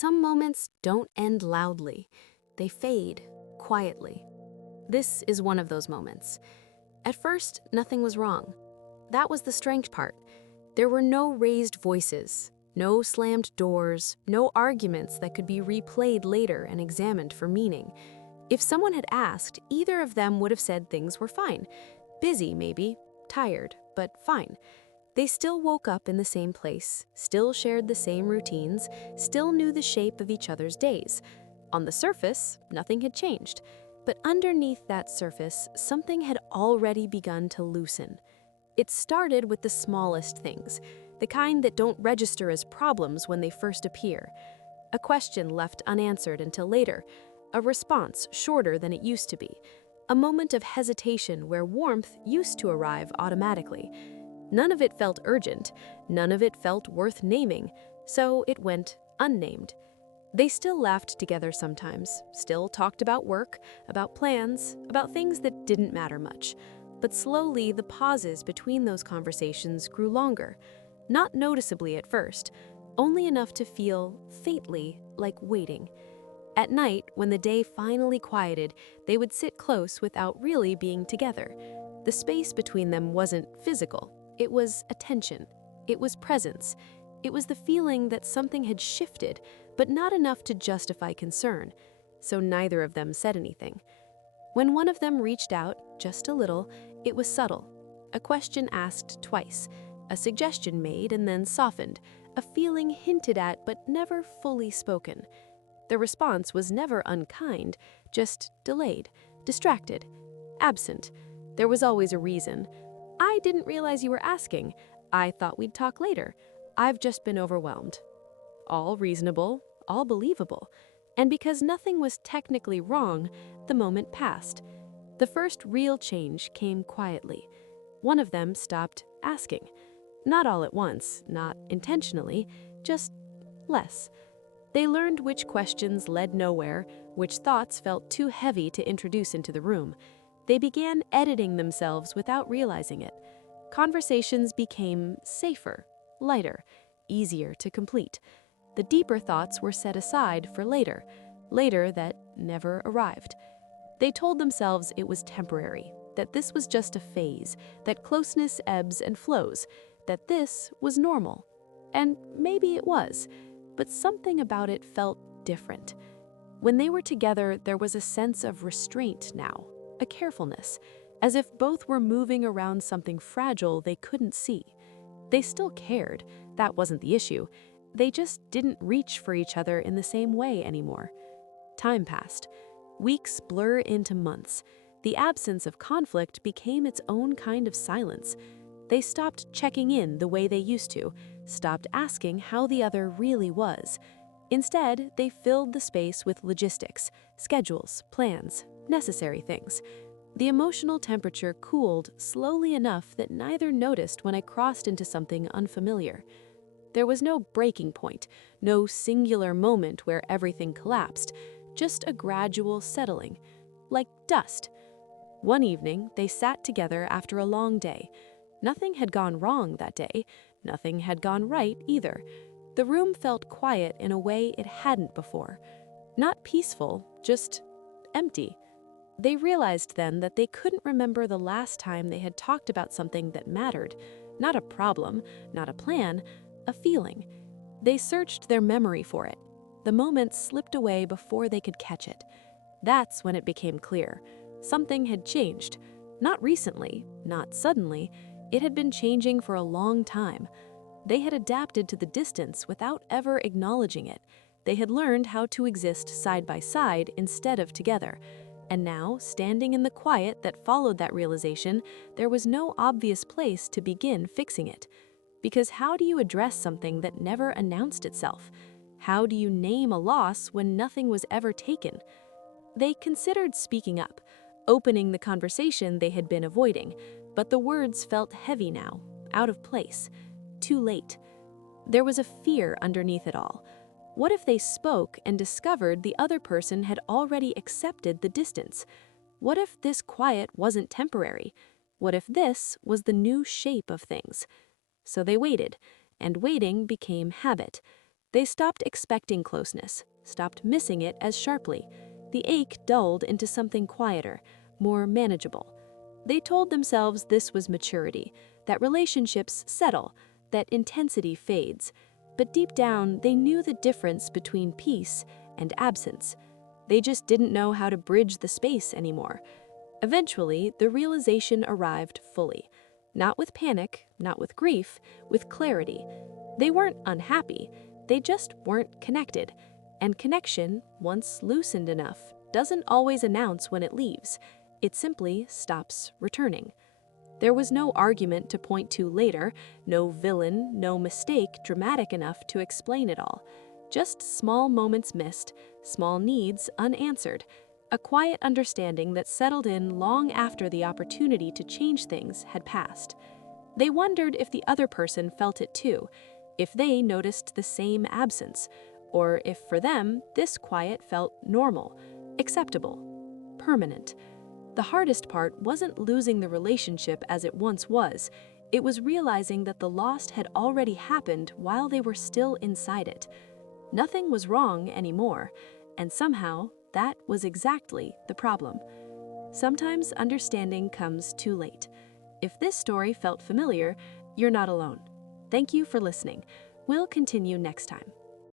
some moments don't end loudly. They fade quietly. This is one of those moments. At first, nothing was wrong. That was the strange part. There were no raised voices, no slammed doors, no arguments that could be replayed later and examined for meaning. If someone had asked, either of them would have said things were fine. Busy, maybe, tired, but fine. They still woke up in the same place, still shared the same routines, still knew the shape of each other's days. On the surface, nothing had changed. But underneath that surface, something had already begun to loosen. It started with the smallest things, the kind that don't register as problems when they first appear. A question left unanswered until later, a response shorter than it used to be, a moment of hesitation where warmth used to arrive automatically. None of it felt urgent, none of it felt worth naming, so it went unnamed. They still laughed together sometimes, still talked about work, about plans, about things that didn't matter much. But slowly, the pauses between those conversations grew longer. Not noticeably at first, only enough to feel, faintly, like waiting. At night, when the day finally quieted, they would sit close without really being together. The space between them wasn't physical. It was attention. It was presence. It was the feeling that something had shifted, but not enough to justify concern. So neither of them said anything. When one of them reached out, just a little, it was subtle. A question asked twice, a suggestion made and then softened, a feeling hinted at but never fully spoken. The response was never unkind, just delayed, distracted, absent. There was always a reason. I didn't realize you were asking. I thought we'd talk later. I've just been overwhelmed. All reasonable, all believable. And because nothing was technically wrong, the moment passed. The first real change came quietly. One of them stopped asking. Not all at once, not intentionally, just less. They learned which questions led nowhere, which thoughts felt too heavy to introduce into the room. They began editing themselves without realizing it. Conversations became safer, lighter, easier to complete. The deeper thoughts were set aside for later that never arrived. They told themselves it was temporary, that this was just a phase, that closeness ebbs and flows, that this was normal. And maybe it was, but something about it felt different. When they were together, there was a sense of restraint now, a carefulness, as if both were moving around something fragile they couldn't see. They still cared, that wasn't the issue. They just didn't reach for each other in the same way anymore. Time passed. Weeks blur into months. The absence of conflict became its own kind of silence. They stopped checking in the way they used to, stopped asking how the other really was. Instead, they filled the space with logistics, schedules, plans, necessary things. The emotional temperature cooled slowly enough that neither noticed when I crossed into something unfamiliar. There was no breaking point, no singular moment where everything collapsed, just a gradual settling, like dust. One evening, they sat together after a long day. Nothing had gone wrong that day. Nothing had gone right either. The room felt quiet in a way it hadn't before. Not peaceful, just empty. They realized then that they couldn't remember the last time they had talked about something that mattered. Not a problem, not a plan, a feeling. They searched their memory for it. The moment slipped away before they could catch it. That's when it became clear. Something had changed. Not recently, not suddenly. It had been changing for a long time. They had adapted to the distance without ever acknowledging it. They had learned how to exist side by side instead of together. And now, standing in the quiet that followed that realization, there was no obvious place to begin fixing it. Because how do you address something that never announced itself? How do you name a loss when nothing was ever taken? They considered speaking up, opening the conversation they had been avoiding, but the words felt heavy now, out of place, too late. There was a fear underneath it all. What if they spoke and discovered the other person had already accepted the distance? What if this quiet wasn't temporary? What if this was the new shape of things? So they waited, and waiting became habit. They stopped expecting closeness, stopped missing it as sharply. The ache dulled into something quieter, more manageable. They told themselves this was maturity, that relationships settle, that intensity fades. But deep down, they knew the difference between peace and absence. They just didn't know how to bridge the space anymore. Eventually, the realization arrived fully. Not with panic, not with grief, with clarity. They weren't unhappy, they just weren't connected. And connection, once loosened enough, doesn't always announce when it leaves. It simply stops returning. There was no argument to point to later, no villain, no mistake dramatic enough to explain it all. Just small moments missed, small needs unanswered, a quiet understanding that settled in long after the opportunity to change things had passed. They wondered if the other person felt it too, if they noticed the same absence, or if for them this quiet felt normal, acceptable, permanent. The hardest part wasn't losing the relationship as it once was, it was realizing that the loss had already happened while they were still inside it. Nothing was wrong anymore, and somehow that was exactly the problem. Sometimes understanding comes too late. If this story felt familiar, you're not alone. Thank you for listening. We'll continue next time.